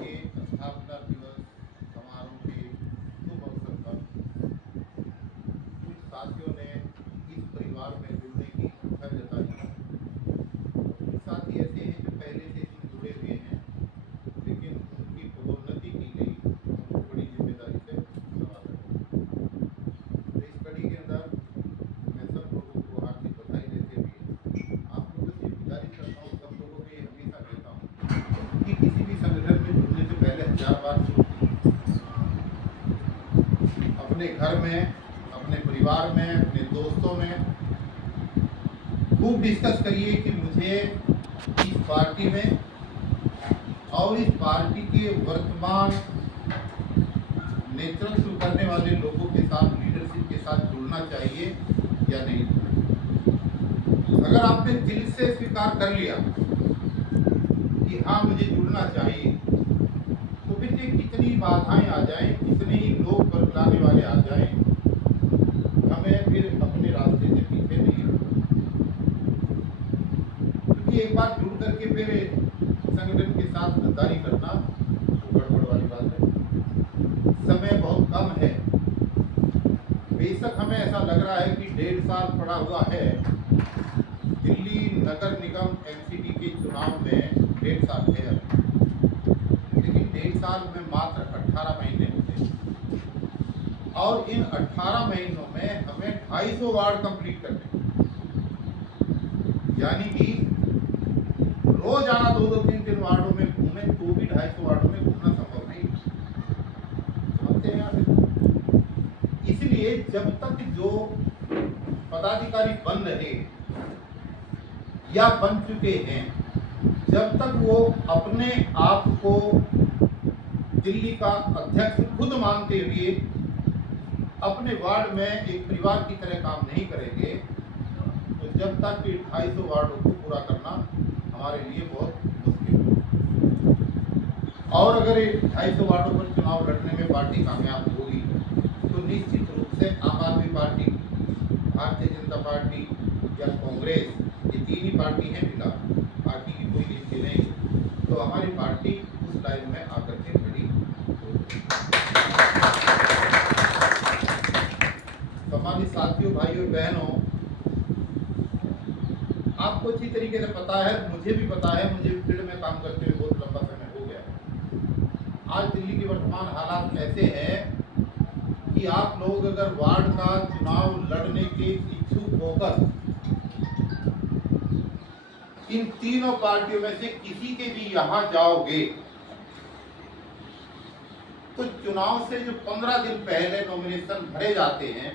के स्थापना दिवस समारोह के शुभ अवसर पर कुछ साथियों ने इस परिवार में जुड़ने की इच्छा जताई है। कुछ साथी ऐसे हैं जो पहले से इसमें जुड़े हुए हैं, लेकिन उनकी पदोन्नति की गई, उनको बड़ी जिम्मेदारी से नवाजा गया। तो इस कड़ी के अंदर मैं सब लोगों को हार्दिक बधाई देते हुए आप लोगों से गुजारिश करता हूँ, सब लोगों को ये हमेशा कहता हूँ कि किसी भी संगठन में जुड़ने से पहले 1000 बार सोचिए। अपने घर में, अपने परिवार में, अपने दोस्तों में खूब डिस्कस करिए कि मुझे इस पार्टी में और इस पार्टी के वर्तमान नेतृत्व करने वाले लोगों के साथ, लीडरशिप के साथ जुड़ना चाहिए या नहीं। अगर आपने दिल से स्वीकार कर लिया कि हाँ मुझे जुड़ना चाहिए, तो फिर चाहे कितनी बाधाएं आ जाएं, कितने ही लोग बरगलाने वाले आ जाएं, हमें फिर अपने रास्ते से पीछे नहीं हटना। क्योंकि एक बार जुड़ करके फिर संगठन के साथ गद्दारी करना तो गड़बड़ वाली बात है। समय बहुत कम है। बेशक हमें ऐसा लग रहा है कि 1.5 साल पड़ा हुआ है। दिल्ली नगर निगम एमसीडी के चुनाव में 1.5 साल है, लेकिन 1.5 साल में मात्र 18 महीने होते हैं और इन 18 महीनों में हमें 250 वार्ड कंप्लीट करने, यानी कि रोजाना 2-3 वार्डों में घूमे तो भी 250 वार्डों में घूमना संभव नहीं। समझते हैं आप? इसलिए जब तक जो पदाधिकारी बन रहे या बन चुके हैं, जब तक वो अपने आप को दिल्ली का अध्यक्ष खुद मानते हुए अपने वार्ड में एक परिवार की तरह काम नहीं करेंगे, तो जब तक 250 वार्डों को पूरा करना हमारे लिए बहुत मुश्किल है। और अगर 250 वार्डों पर चुनाव लड़ने में पार्टी कामयाब होगी, तो निश्चित रूप से आम आदमी पार्टी, भारतीय जनता पार्टी या कांग्रेस, ये 3 ही पार्टी हैं फिलहाल, पार्टी की कोई लिस्ट नहीं, तो हमारी पार्टी उस लाइन में आकर के खड़ी होगी। सम्मानित साथियों, भाइयों बहनों, आपको अच्छी तरीके से पता है, मुझे भी पता है, मुझे फील्ड में काम करते हुए बहुत लंबा समय हो गया। आज दिल्ली के वर्तमान हालात ऐसे हैं कि आप लोग अगर वार्ड का चुनाव लड़ने के इच्छुक होकर इन तीनों पार्टियों में से किसी के भी यहां जाओगे, तो चुनाव से जो 15 दिन पहले नॉमिनेशन भरे जाते हैं,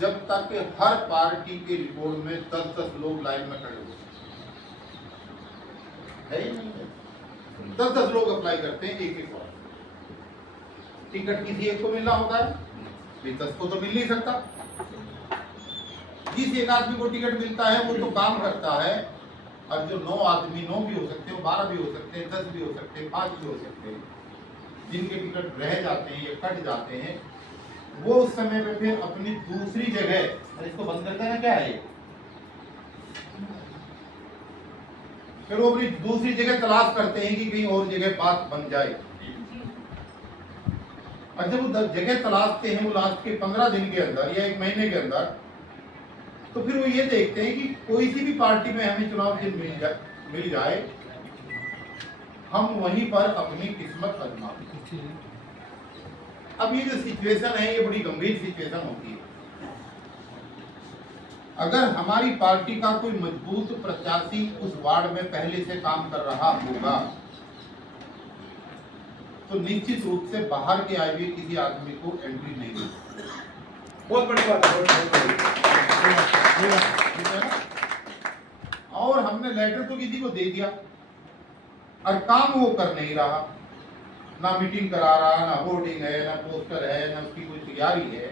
जब तक हर पार्टी के रिपोर्ट में 10-10 लोग लाइन में खड़े होते हैं, ही नहीं है। 10-10 लोग अप्लाई करते हैं एक बार। टिकट किसी एक को मिलना होता है, 10 को तो मिल नहीं सकता। जिस एक आदमी को टिकट मिलता है वो तो काम करता है, और जो 9 आदमी, 9 भी हो सकते हैं, 12 भी हो सकते हैं, 10 भी हो सकते हैं, 5 भी हो सकते हैं, जिनके टिकट रह जाते हैं या कट जाते हैं, वो उस समय पे फिर अपनी दूसरी जगह, और इसको बंद कर देना क्या है, फिर वो अपनी दूसरी जगह तलाश करते हैं कि कहीं और जगह बात बन जाए। और जब वो जगह तलाशते हैं, वो लास्ट के 15 दिन के अंदर या 1 महीने के अंदर, तो फिर वो ये देखते हैं कि कोई सी भी पार्टी में हमें चुनाव चिन्ह मिल जाए, हम वहीं पर अपनी किस्मत आजमाते हैं। अब ये जो सिचुएशन है, ये बड़ी गंभीर सिचुएशन होती है। अगर हमारी पार्टी का कोई मजबूत प्रत्याशी उस वार्ड में पहले से काम कर रहा होगा, तो निश्चित रूप से बाहर के आए हुए किसी आदमी को एंट्री नहीं देगी। बहुत बड़ी बात है, बहुत बड़ी। और हमने लेटर तो किसी को दे दिया और काम वो कर नहीं रहा, ना मीटिंग करा रहा, ना होर्डिंग है, ना पोस्टर है, ना उसकी कोई तैयारी है,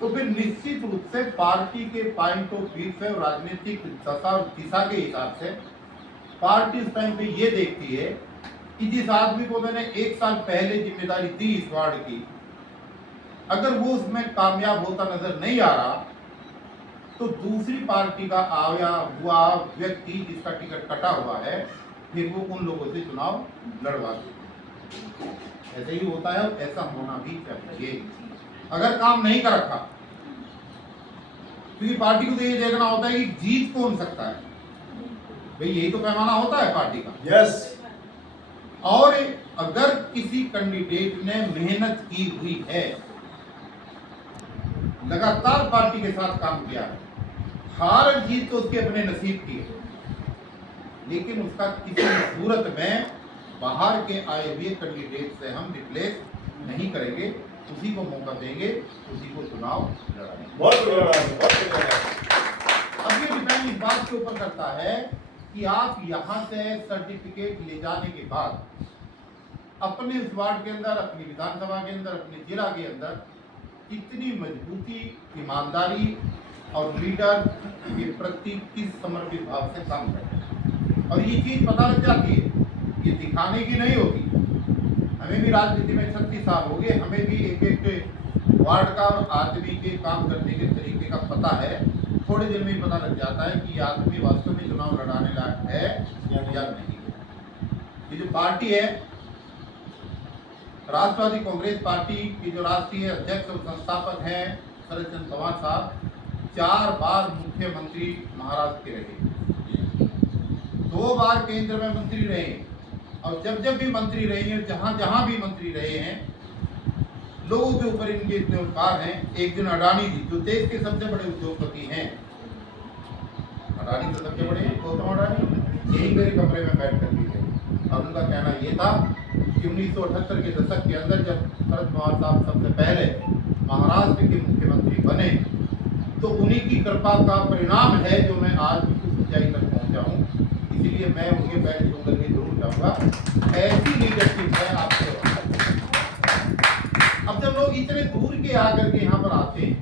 तो फिर निश्चित रूप से पार्टी के पॉइंट ऑफ व्यू से, राजनीतिक दशा और दिशा के हिसाब से पार्टी इस टाइम पे ये देखती है कि जिस आदमी को मैंने 1 साल पहले जिम्मेदारी दी इस वार्ड की, अगर वो उसमें कामयाब होता नजर नहीं आ रहा, तो दूसरी पार्टी का आया हुआ व्यक्ति जिसका टिकट कटा हुआ है, फिर वो उन लोगों से चुनाव लड़वाते हैं। ऐसे ही होता है, ऐसा होना भी चाहिए। अगर काम नहीं कर रखा, क्योंकि पार्टी को तो ये देखना होता है कि जीत कौन सकता है, भाई यही तो पैमाना होता है पार्टी का। यस। और अगर किसी कैंडिडेट ने मेहनत की हुई है, लगातार पार्टी के साथ काम किया है, हार और जीत तो उसके अपने नसीब की है, लेकिन उसका किसी सूरत में बाहर के आए हुए कैंडिडेट से हम रिप्लेस नहीं करेंगे, उसी को मौका देंगे, उसी को चुनाव लड़ाएंगे। बहुत बढ़िया बात है, बहुत बढ़िया बात। अब ये डिपेंड इस बात के ऊपर करता है कि आप यहाँ से सर्टिफिकेट ले जाने के बाद अपने उस वार्ड के अंदर, अपनी विधानसभा के अंदर, अपने जिला के अंदर कितनी मजबूती, ईमानदारी और लीडर के प्रति किस समर्पित भाव से काम करते हैं। और ये चीज पता लग जाती है, ये दिखाने की नहीं होती। हमें भी राजनीति में 36 साल हो गए, हमें भी एक एक वार्ड का और आदमी के काम करने के तरीके का पता है। थोड़े दिन में ही पता लग जाता है कि ये आदमी वास्तव में चुनाव लड़ाने लायक है या नहीं। ये जो पार्टी है, राष्ट्रवादी कांग्रेस पार्टी की जो राष्ट्रीय अध्यक्ष और संस्थापक हैं शरद चंद्र पवार साहब, 4 बार मुख्यमंत्री महाराष्ट्र के रहे, 2 बार केंद्र में मंत्री रहे, और जब भी मंत्री रहे हैं, जहां भी मंत्री रहे हैं, लोगों के ऊपर इनके इतने उपकार हैं। एक दिन अडानी जी, जो देश के सबसे बड़े उद्योगपति हैं, अडानी तो सबसे बड़े हैं, गौतम अडानी, यही मेरे कमरे में बैठ कर थे। और उनका कहना ये था कि 1978 के दशक के अंदर जब शरद पवार साहब सबसे पहले महाराष्ट्र के मुख्यमंत्री बने, तो उन्हीं की कृपा का परिणाम है जो मैं आज भी कुछ ऊंचाई तक पहुंचा हूं। इसलिए मैं उनके पैर छू करके जरूर जाऊंगा। ऐसी लीडरशिप है आपके। अब जब लोग इतने दूर के आकर के यहाँ पर आते हैं,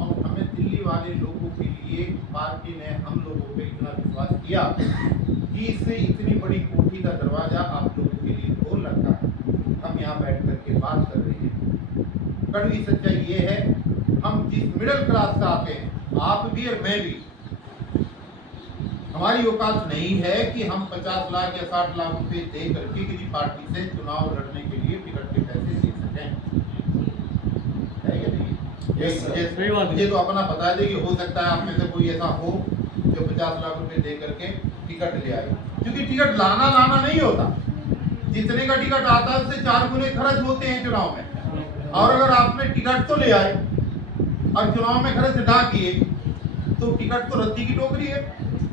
और हमें दिल्ली वाले लोगों के लिए पार्टी ने हम लोगों पे इतना विश्वास किया कि इससे इतनी बड़ी कोठी का दरवाजा आप लोगों के लिए खोल रखा है, हम यहाँ बैठ करके बात कर रहे हैं। कड़वी सच्चाई ये है, हम जिस मिडिल क्लास से आते हैं, आप भी और मैं भी, हमारी औकात नहीं है कि हम 50 लाख या 60 लाख रुपए दे करके किसी पार्टी से चुनाव लड़ने के लिए टिकट के पैसे दे सकें। है या नहीं? मुझे तो अपना बता दे कि हो सकता है आप में से कोई ऐसा हो जो 50 लाख रुपए दे करके टिकट ले आए, क्योंकि टिकट लाना नहीं होता। जितने का टिकट आता है उससे 4 गुने खर्च होते हैं चुनाव में। और अगर आपने टिकट तो ले आए और चुनाव में खर्च ना किए, तो टिकट तो रद्दी की टोकरी है,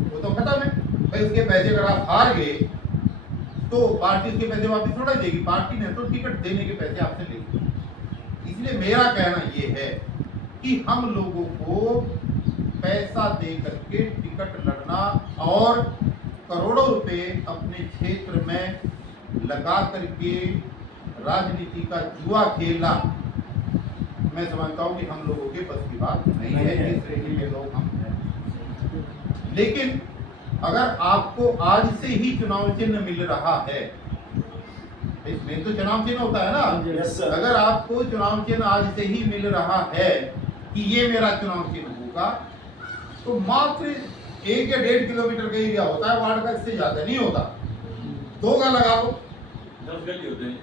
वो तो खत्म है भाई। उसके पैसे अगर आप हार गए तो पार्टी उसके पैसे वापस थोड़ा देगी, पार्टी ने तो टिकट देने के पैसे आपसे लेगी। इसलिए मेरा कहना ये है कि हम लोगों को पैसा दे करके टिकट लड़ना और करोड़ों रुपए अपने क्षेत्र में लगा करके राजनीति का जुआ खेलना, मैं समझता हूं कि हम लोगों के बस की बात नहीं है। इस श्रेणी के लोग हम हैं। लेकिन अगर आपको आज से ही चुनाव चिन्ह मिल रहा है, इसमें तो चुनाव चिन्ह होता है ना। Yes, sir. अगर आपको चुनाव चिन्ह आज से ही मिल रहा है कि ये मेरा चुनाव चिन्ह होगा, तो मात्र 1 या 1.5 किलोमीटर का एरिया होता है वार्ड का, इससे ज्यादा नहीं होता। 2 का लगा लो, 10 गली होते हैं।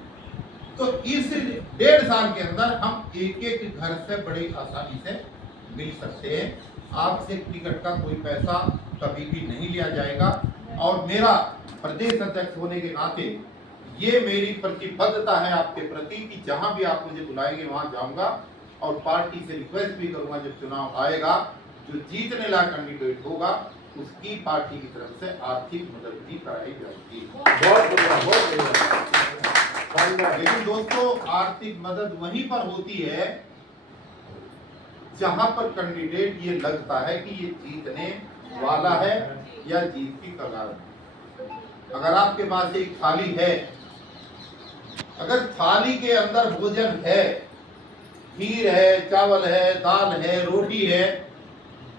तो इस 1.5 साल के अंदर हम एक घर से बड़ी आसानी से मिल सकते हैं। आपसे टिकट का कोई पैसा कभी भी नहीं लिया जाएगा। और मेरा प्रदेश अध्यक्ष होने के नाते ये मेरी प्रतिबद्धता है आपके प्रति कि जहां भी आप मुझे बुलाएंगे वहां जाऊंगा, और पार्टी से रिक्वेस्ट भी करूंगा, जब चुनाव आएगा जो जीतने लायक कैंडिडेट होगा उसकी पार्टी की तरफ से आर्थिक मदद भी कराई जाएगी। बहुत बढ़िया, बहुत बढ़िया। लेकिन दोस्तों, आर्थिक मदद वहीं पर होती है जहां पर कैंडिडेट ये लगता है कि ये जीतने वाला है या जीत की कगार है। अगर आपके पास एक थाली है, अगर थाली के अंदर भोजन है, खीर है, चावल है, दाल है, रोटी है,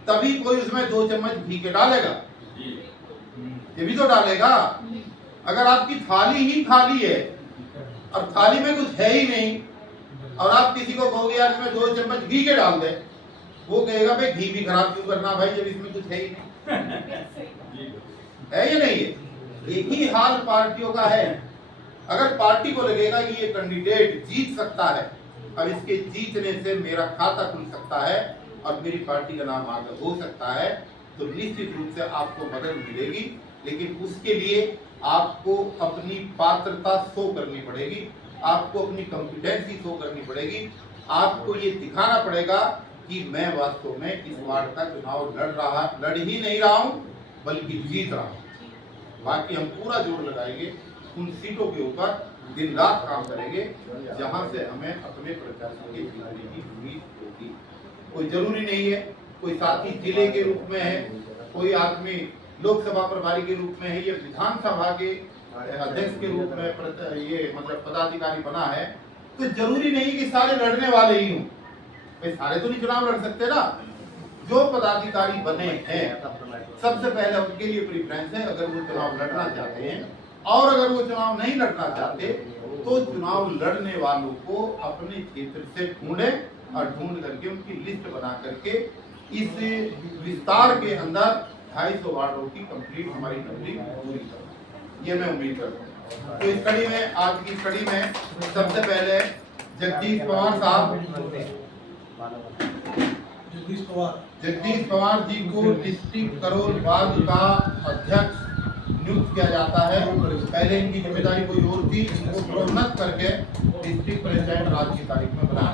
तभी कोई उसमें 2 चम्मच घी के डालेगा, ये भी तो डालेगा। अगर आपकी थाली ही खाली है और थाली में कुछ है ही नहीं, और आप किसी को कहोगे यार इसमें 2 चम्मच घी के डाल दे, वो कहेगा भाई घी भी खराब क्यों करना भाई, जब इसमें कुछ है ही नहीं। है या नहीं है? एक ही हाल हर पार्टियों का है। अगर पार्टी को लगेगा कि ये कैंडिडेट जीत सकता है और इसके जीतने से मेरा खाता खुल सकता है और मेरी पार्टी का नाम आगे हो सकता है, तो निश्चित रूप से आपको मदद मिलेगी। लेकिन उसके लिए आपको अपनी पात्रता शो करनी पड़ेगी, आपको अपनी कॉम्पिटेंसी शो करनी पड़ेगी, आपको ये दिखाना पड़ेगा कि मैं वास्तव में इस वार्ड का चुनाव लड़ ही नहीं रहा हूँ बल्कि जीत रहा हूँ। बाकी हम पूरा जोर लगाएंगे उन सीटों के ऊपर, दिन रात काम करेंगे जहां से हमें अपने प्रत्याशियों के जीतने की उम्मीद होगी। कोई जरूरी नहीं है कोई साथी जिले के रूप में है, कोई आदमी लोकसभा प्रभारी के रूप में है या विधानसभा के अध्यक्ष के रूप में ये मतलब पदाधिकारी बना है, तो जरूरी नहीं कि सारे लड़ने वाले ही हों। भाई सारे तो नहीं चुनाव लड़ सकते ना। जो पदाधिकारी बने हैं सबसे पहले उनके लिए प्रेफरेंस है, अगर वो चुनाव लड़ना चाहते हैं। और अगर वो चुनाव नहीं लड़ना चाहते तो चुनाव लड़ने वालों को अपने क्षेत्र से ढूंढें और ढूंढ करके उनकी लिस्ट बना करके इस विस्तार के अंदर 250 वार्डों की कंप्लीट हमारी कंप्लीट पूरी करें, ये मैं उम्मीद करता हूँ। तो इस कड़ी में, आज की कड़ी में सबसे पहले जगदीश पवार जी को डिस्ट्रिक्ट करोल बाग का अध्यक्ष नियुक्त किया जाता है। पहले इनकी जिम्मेदारी कोई और थी, इनको प्रोन्नत करके डिस्ट्रिक्ट प्रेसिडेंट आज की तारीख में बना।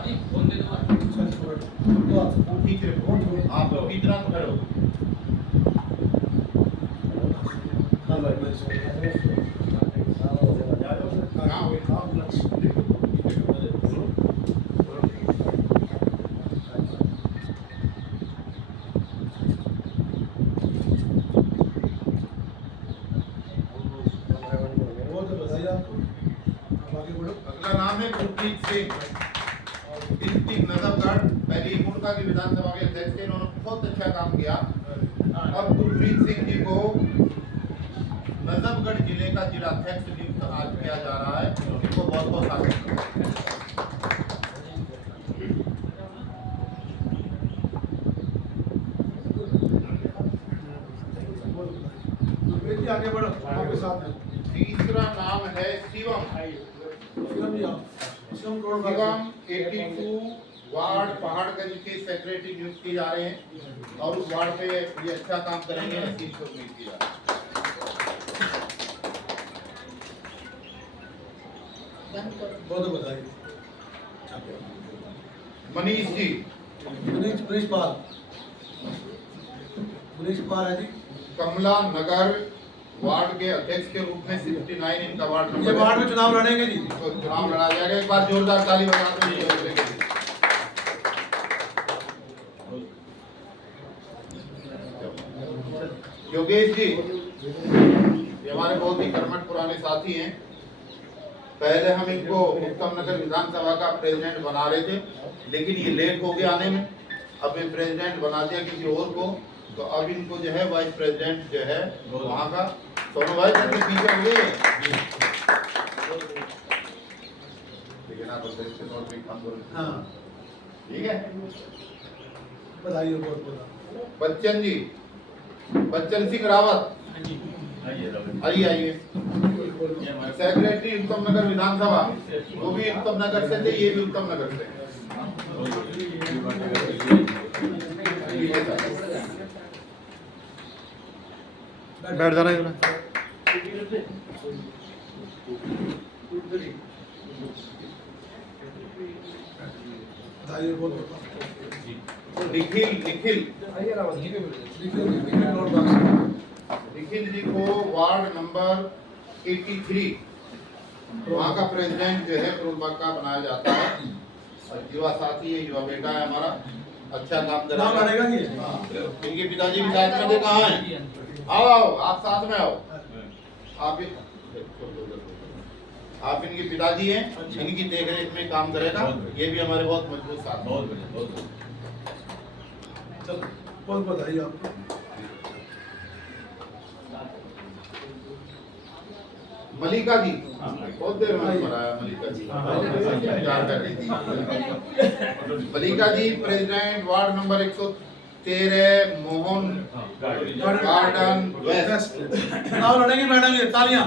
आप लोग कितना करो अगला नाम है गुरप्रीत सिंह, डिस्ट्रिक्ट नजफगढ़। पहले मुल्का की विधानसभा के अध्यक्ष थे, इन्होंने बहुत अच्छा काम किया। अब गुरप्रीत सिंह जी को नजफगढ़ जिले का जिलाध्यक्ष नियुक्त आज किया जा रहा है। इनको बहुत बहुत स्वागत। आगे बढ़ो, आपके साथ है। तीसरा नाम है शिवम। शिवम 82 वार्ड पहाड़गंज के सेक्रेटरी नियुक्त किए जा रहे हैं और उस वार्ड पे ये अच्छा काम करेंगे, ऐसी उम्मीद की जा बहुत बधाई। मनीष जी, मनीष पाल है जी। कमला नगर वार्ड के अध्यक्ष के रूप में 69 इनका वार्ड नंबर। ये वार्ड में चुनाव लड़ेंगे जी। तो चुनाव लड़ा जाएगा। एक बार जोरदार ताली बजा दो। योगेश जी, ये हमारे बहुत ही कर्मठ पुराने साथी हैं। पहले हम इनको उत्तम नगर विधानसभा का प्रेसिडेंट बना रहे थे, लेकिन ये लेट हो गया आने में। अब मैं प्रेसिडेंट बना दिया किसी और को, तो अब इनको जो है वाइस प्रेसिडेंट जो है वहाँ का दोनों भाई के पीछे हुए। लेकिन आप इसके तौर पे काम करो। हाँ ठीक है, बधाई हो बहुत बहुत। बच्चन जी, बच्चन सिंह रावत, आइए। सेक्रेटरी उत्तम नगर विधानसभा, वो भी उत्तम नगर से थे, ये भी उत्तम नगर से। बैठ जाना है। निखिल जी को वार्ड नंबर 83 वहाँ का प्रेसिडेंट जो है करोलबाग का बनाया जाता है। युवा साथी है, युवा बेटा है हमारा, अच्छा काम कर रहा है। इनके पिताजी भी साथ में थे। कहाँ हैं? आओ आप साथ में आओ। आप इनके पिताजी हैं, इनकी देखरेख में काम करेगा। ये भी हमारे बहुत मजबूत साथ। बहुत बधाई आपको। मलिका जी, बहुत देर में बनाया मलिका जी, इंतजार कर रही थी। मलिका जी प्रेसिडेंट वार्ड नंबर 100 तेरे मोहन गार्डन वेस्ट। चुनाव लड़ेंगे मैडम, ये तालियां।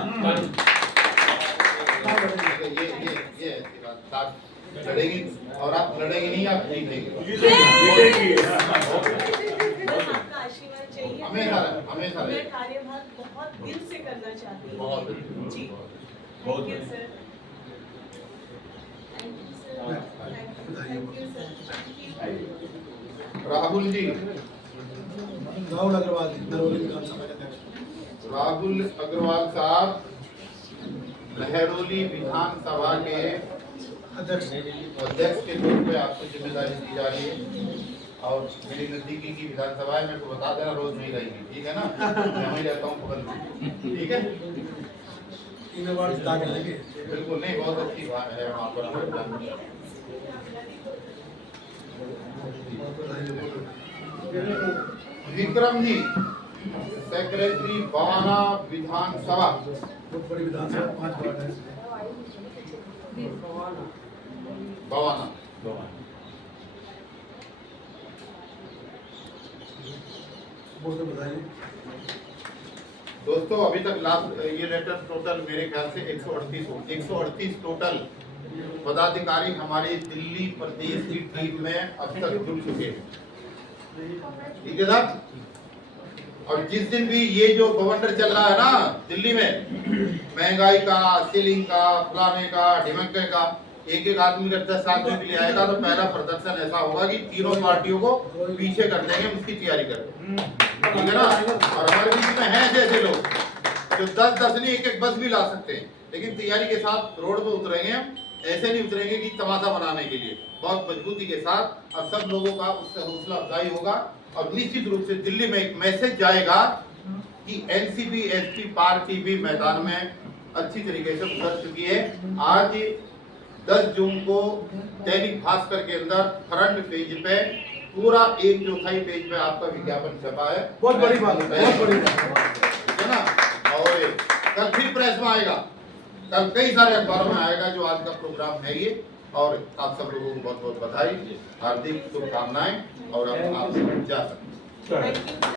ये साथ लड़ेंगी और आप लड़ेंगे नहीं, आप जीतेंगे आपका आशीर्वाद चाहिए। हमेशा हमेशा मैं कार्यभार बहुत दिल से करना चाहती हूँ। बहुत जी, बहुत thank you sir. Thank you sir. Thank you sir. Rahul ji, Rahul Agarwal ji, Darauli विधानसभा के अध्यक्ष। राहुल अग्रवाल साहब लहरोली विधानसभा के अध्यक्ष अध्यक्ष के रूप में आपको जिम्मेदारी दी जा रही है और मेरी नजदीकी की विधानसभा है, मेरे को बता देना, रोज नहीं रहेगी, ठीक है ना? मैं वहीं रहता हूँ पकड़, ठीक है? 3 अवार्ड जिता के लेंगे। बिल्कुल नहीं, बहुत अच्छी बात है वहाँ पर। विक्रम जी, सेक्रेटरी बवाना विधानसभा। बहुत बड़ी विधानसभा, 5 वार्ड है। बवाना बहुत बधाई। दोस्तों, अभी तक लास्ट ये लेटर टोटल मेरे ख्याल से 138 टोटल पदाधिकारी हमारे दिल्ली प्रदेश की टीम में अब तक जुड़ चुके हैं, ठीक है साहब? और जिस दिन भी ये जो बवंडर चल रहा है ना दिल्ली में, महंगाई का, सीलिंग का, फलाने का, ढिमके का, एक आदमी अगर 10 आदमी भी ले आएगा तो पहला प्रदर्शन ऐसा होगा कि तीनों पार्टियों को पीछे कर देंगे, उसकी तैयारी करें, ठीक है ना? और हमारे बीच में हैं जैसे लोग जो 10 नहीं, एक बस भी ला सकते हैं, लेकिन तैयारी के साथ रोड पे उतरेंगे हम। ऐसे नहीं उतरेंगे कि तमाशा बनाने के लिए, बहुत मजबूती के साथ। और सब लोगों का उससे हौसला अफजाई होगा और निश्चित रूप से दिल्ली में एक मैसेज जाएगा कि एनसीपी एसपी पार्टी भी मैदान में अच्छी तरीके से उतर चुकी है। आज 10 जून को दैनिक भास्कर के अंदर फ्रंट पेज पे पूरा 1/4 पेज पे आपका विज्ञापन छपा है। बहुत बड़ी बात है, बहुत बड़ी बात ठीक है ना? और कल फिर प्रेस में आएगा, कल कई सारे अखबारों में आएगा जो आज का प्रोग्राम है ये। और आप सब लोगों को बहुत बहुत बधाई, हार्दिक शुभकामनाएं, और अब आप जा सकते हैं। Thank you.